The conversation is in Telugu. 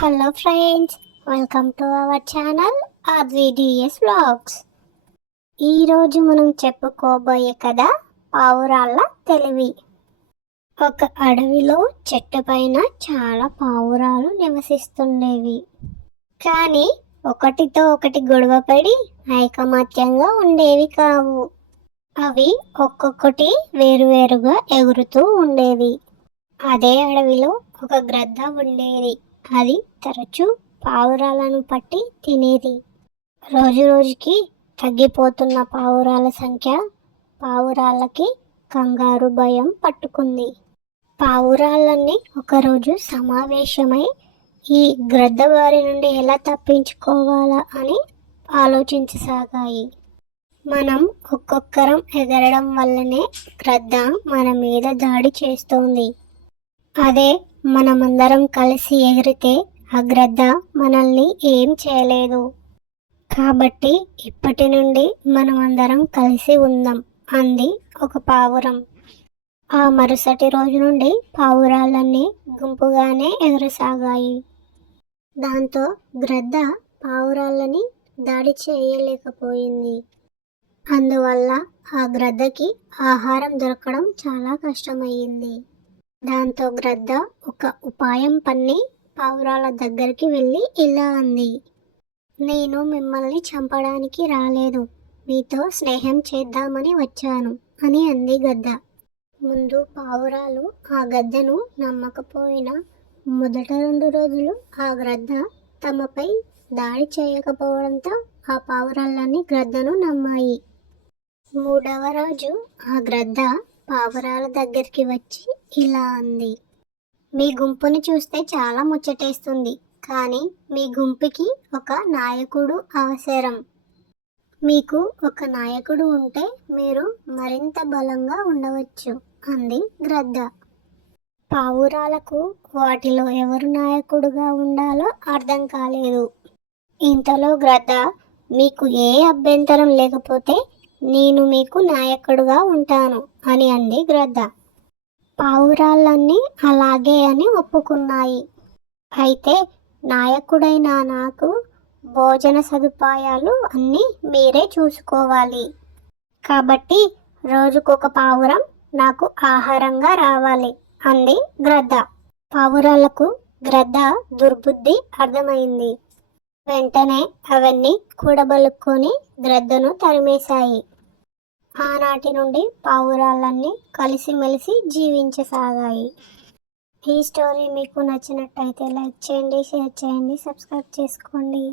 Hello friends, welcome to our channel RVDS vlogs. ఈరోజు మనం చెప్పుకోబోయే కథ పావురాళ్ళ తెలివి. ఒక అడవిలో చెట్టు పైన చాలా పావురాలు నివసిస్తుండేవి. కానీ ఒకటితో ఒకటి గొడవపడి ఐకమత్యంగా ఉండేవి కావు. అవి ఒక్కొక్కటి వేరువేరుగా ఎగురుతూ ఉండేవి. అదే అడవిలో ఒక గ్రద్ద ఉండేది. అది తరచూ పావురాలను పట్టి తినేది. రోజు రోజుకి తగ్గిపోతున్న పావురాల సంఖ్య పావురాలకి కంగారు భయం పట్టుకుంది. పావురాలన్నీ ఒకరోజు సమావేశమై ఈ గ్రద్ద బారి నుండి ఎలా తప్పించుకోవాలా అని ఆలోచించసాగాయి. మనం ఒక్కొక్కరం ఎగరడం వల్లనే గ్రద్ద మన మీద దాడి చేస్తోంది. అదే మనమందరం కలిసి ఎగిరితే ఆ గ్రద్ద మనల్ని ఏం చేయలేదు. కాబట్టి ఇప్పటి నుండి మనమందరం కలిసి ఉందాం అంది ఒక పావురం. ఆ మరుసటి రోజు నుండి పావురాలన్నీ గుంపుగానే ఎగరసాగాయి. దాంతో గ్రద్ద పావురాలని దాడి చేయలేకపోయింది. అందువల్ల ఆ గ్రద్దకి ఆహారం దొరకడం చాలా కష్టమయ్యింది. దాంతో గ్రద్ద ఒక ఉపాయం పన్ని పావురాల దగ్గరికి వెళ్ళి ఇలా అంది. నేను మిమ్మల్ని చంపడానికి రాలేదు, మీతో స్నేహం చేద్దామని వచ్చాను అని అంది గద్ద. ముందు పావురాలు ఆ గద్దను నమ్మకపోయినా మొదట 2 రోజులు ఆ గ్రద్ద తమపై దాడి చేయకపోవడంతో ఆ పావురాలన్నీ గ్రద్దను నమ్మాయి. 3వ రోజు ఆ గ్రద్ద పావురాల దగ్గరికి వచ్చి ఇలా అంది. మీ గుంపుని చూస్తే చాలా ముచ్చటేస్తుంది, కానీ మీ గుంపుకి ఒక నాయకుడు అవసరం. మీకు ఒక నాయకుడు ఉంటే మీరు మరింత బలంగా ఉండవచ్చు అంది గ్రద్ద. పావురాలకు వాటిలో ఎవరు నాయకుడుగా ఉండాలో అర్థం కాలేదు. ఇంతలో గ్రద్ద, మీకు ఏ అభ్యంతరం లేకపోతే నేను మీకు నాయకుడుగా ఉంటాను అని అంది గ్రద్ద. పావురాలన్నీ అలాగే అని ఒప్పుకున్నాయి. అయితే నాయకుడైన నాకు భోజన సదుపాయాలు అన్నీ మీరే చూసుకోవాలి. కాబట్టి రోజుకొక పావురం నాకు ఆహారంగా రావాలి అంది గ్రద్ద. పావురాలకు గ్రద్ద దుర్బుద్ధి అర్థమైంది. వెంటనే అవన్నీ కూడబలుక్కొని గ్రద్దను తరిమేశాయి. ఆనాటి నుండి పావురాలన్నీ కలిసిమెలిసి జీవించసాగాయి. ఈ స్టోరీ మీకు నచ్చినట్టయితే లైక్ చేయండి, షేర్ చేయండి, సబ్స్క్రైబ్ చేసుకోండి.